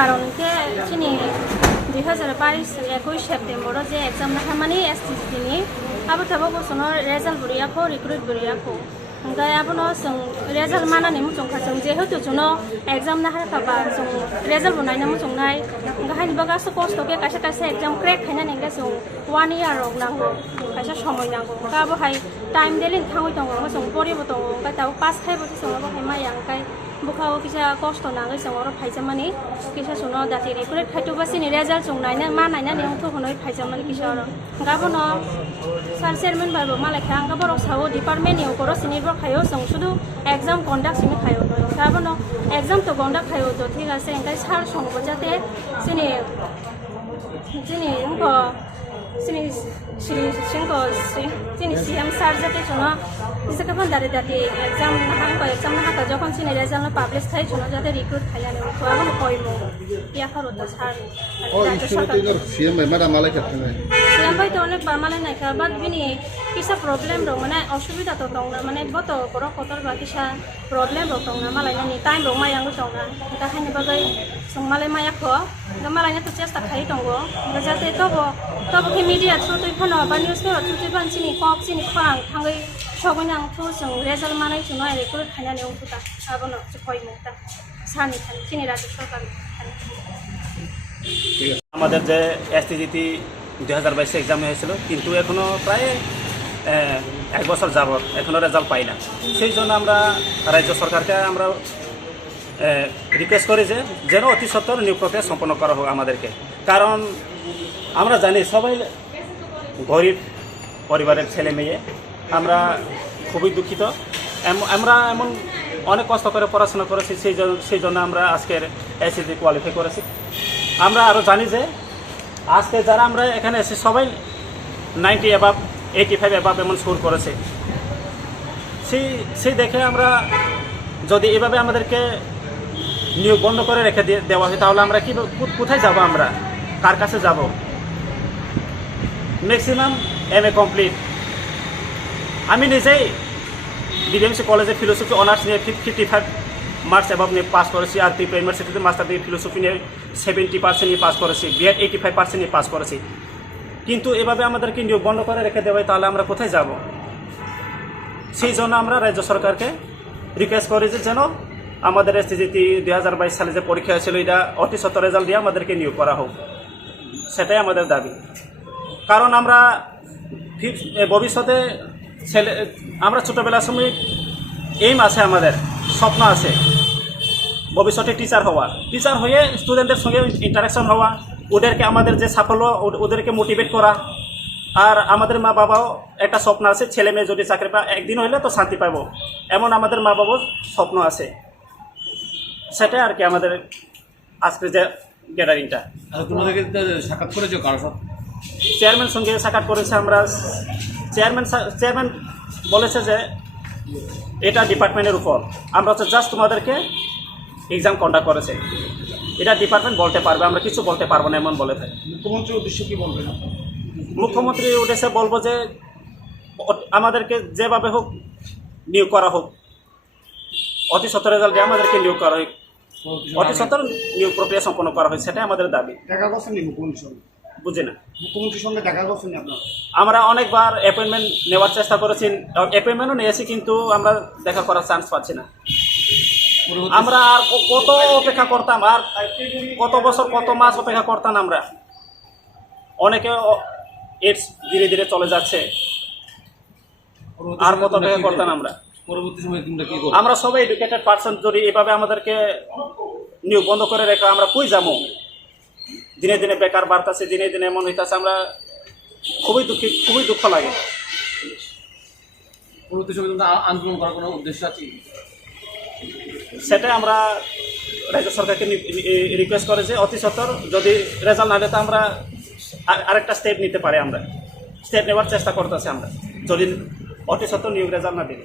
কারণ যে চিনি 2022 সেপ্টেম্বর যে exam নাখামানি STCT ni abo thabo bosono result buriako recruit buriako ngai abono song result mana ni mujong kha song je hotu juno exam na ha ka ba song result bunai na mujong nai ngai ni baga so cost ke kaisa kaisa exam crack khaina nenga song 1 year rok nango kaisa সময় nango ka bo hai time delin thangoi tongo mujong pori bo tongo ka tao pass khai bo song bo hai ma yang kai bukawo kisa cost nangai song oro phaijamani kisa suno dati recruit khaitu basini result song naina ma naina ni ongtho honoi phaijamani kisa oro gabono sar chairman babo malai khang ga borok sawo department ni okoro sinir bor khayo song sudu exam conduct sini khayo no gabono exam to conduct khayo to thik ase engai sar song bo jate sini ko sini singko sini CM sar jate jono इसके अपन दारे दाते exam ना का যখন সিনে result publish খাই জন্য যাতে recruit খাইলানে তো এখন কইমো ইয়া করো তো স্যার ও ইসুতিগর সিএম ম্যাডাম মালাই করতে নাই সিএম ভাই তো অনেক মালাই নাই কা বাদ বিনি কিসা প্রবলেম র মানে অসুবিধা তো দং না মানে বত করো কতর বা কিসা প্রবলেম র দং না মালাই নাই টাইম র মায়াং দং না তা খাইনে বাগাই সং মালাই মায়া খ মালাই না তো চেষ্টা খাই দंगो যাতে তবো কি মিডিয়া থ্রু তুই ফনো বা নিউজ পেপার থ্রু তুই বানছিনি কক চিনি ফাং থাঙ্গै সবাই আংথু जों রেজাল্ট মানাই জন্য রিক্রুট খাইনানে অংথুতা আবনো কই মুতা সানি খানি চিনি রাজ্য সরকার আমাদের যে STCT 2022 এক্সাম হয়েছিল কিন্তু এখনো প্রায় 1 বছর যাবত এখনো রেজাল্ট পাই না সেই জন্য আমরা রাজ্য সরকারকে আমরা রিকোয়েস্ট করি যে যেন অতি সত্বর নিয়োগ প্রক্রিয়া সম্পন্ন করা হোক আমাদেরকে কারণ আমরা জানি সবাই গরিব পরিবারের ছেলে মেয়ে আমরা খুবই দুঃখিত আমরা এমন অনেক কষ্ট করে পড়াশোনা করেছি সেই জন্য আমরা আজকের STCT কোয়ালিফাই করেছি আমরা আরও জানি যে আজকে যারা আমরা এখানে এসে সবাই 90 অ্যাবাভ 85 অ্যাবাভ এমন স্কোর করেছে সেই দেখে আমরা যদি এভাবে আমাদেরকে নিয়োগ বন্ধ করে রেখে দেওয়া হয় তাহলে আমরা কোথায় যাব আমরা কার কাছে যাব ম্যাক্সিমাম MA কমপ্লিট আমি নিজেই ডিএমসি কলেজে ফিলোসফি অনার্স নিয়ে 55 মার্কস অ্যাবাভ নিয়ে পাস করেছি আর ত্রিপুরা ইউনিভার্সিটিতে মাস্টার ডিগ্রি ফিলোসফি নিয়ে 70% নিয়ে পাস করেছি বিএড 85% নিয়ে পাস করেছি কিন্তু এভাবে আমাদেরকে নিয়োগ বন্ধ করে রেখে দেওয়া হয় তাহলে আমরা কোথায় যাব সেই জন্য আমরা রাজ্য সরকারকে রিকোয়েস্ট করি যে যেন আমাদের STCT 2022 সালে যে পরীক্ষা হয়েছিল এটা অতি সত্বর রেজাল্ট দিয়ে আমাদেরকে নিয়োগ করা হোক সেটাই আমাদের দাবি কারণ আমরা ভবিষ্যতে আমরা ছোটোবেলার সময় এইম আছে আমাদের স্বপ্ন আছে ভবিষ্যতে টিচার হয়ে স্টুডেন্টদের সঙ্গে ইন্টারাকশন হওয়া ওদেরকে আমাদের যে সাফল্য ওদেরকে মোটিভেট করা আর আমাদের মা বাবাও একটা স্বপ্ন আছে ছেলে মেয়ে যদি চাকরি পায় একদিন হইলে তো শান্তি পাবো এমন আমাদের মা বাবার স্বপ্ন আছে সেটাই আর কি আমাদের আজকে যে গ্যাদারিংটা তোমাদেরকে সাক্ষাৎ করেছো কারোর সাথে চেয়ারম্যান সঙ্গে সাক্ষাৎ করেছে আমরা চেয়ারম্যান বলেছে যে এটা ডিপার্টমেন্টের উপর, আমরা হচ্ছে জাস্ট তোমাদেরকে এক্সাম কন্ডাক্ট করেছে, এটা ডিপার্টমেন্ট বলতে পারবে, আমরা কিছু বলতে পারবো না এমন বলে থাকে। মুখ্যমন্ত্রীর উদ্দেশ্যে কি বলবেন? মুখ্যমন্ত্রী উদ্দেশ্যে বলবো যে আমাদেরকে যেভাবে হোক নিয়োগ করা হোক, অতি সত্তর রেজাল্ট দিয়ে আমাদেরকে নিয়োগ করা হোক, অতি সত্তর নিয়োগ প্রক্রিয়া সম্পন্ন করা হয়, সেটাই আমাদের দাবি। দেখা করছেন নি মুখ্যমন্ত্রীর সঙ্গে? বুঝি না, মুখ্যমন্ত্রীর সঙ্গে দেখা করছেন নি আপনার? আমরা অনেকবার অ্যাপয়েন্টমেন্ট নেওয়ার চেষ্টা করেছি, অ্যাপয়েন্টমেন্টও নিয়েছি, কিন্তু আমরা দেখা করার চান্স পাচ্ছি না। আমরা আর কত অপেক্ষা করতাম, আর কত বছর কত মাস অপেক্ষা করতাম আমরা। অনেকে এডস ধীরে ধীরে চলে যাচ্ছে, আর কত অপেক্ষা করতাম আমরা। পরবর্তী সময় তোমরা কি করবে? আমরা সবাই এডুকেটেড পার্সন, যদি এভাবে আমাদেরকে নিয়োগ বন্ধ করে রেখে আমরা কই যাবো? দিনে দিনে বেকার বাড়তেছে, দিনে দিনে এমন হইতেছে, আমরা খুবই দুঃখ লাগে। পরবর্তী সময় তোমরা আন্দোলন করার কোনো উদ্দেশ্য আছে? সেটাই আমরা রাজ্য সরকারকে রিকোয়েস্ট করে যে অতি সত্বর যদি রেজাল্ট না দেয় তো আমরা আরেকটা স্টেপ নিতে পারি, আমরা স্টেপ নেওয়ার চেষ্টা করতেছি আমরা, যদি অতি সত্বর নিয়োগ রেজাল্ট না দিই।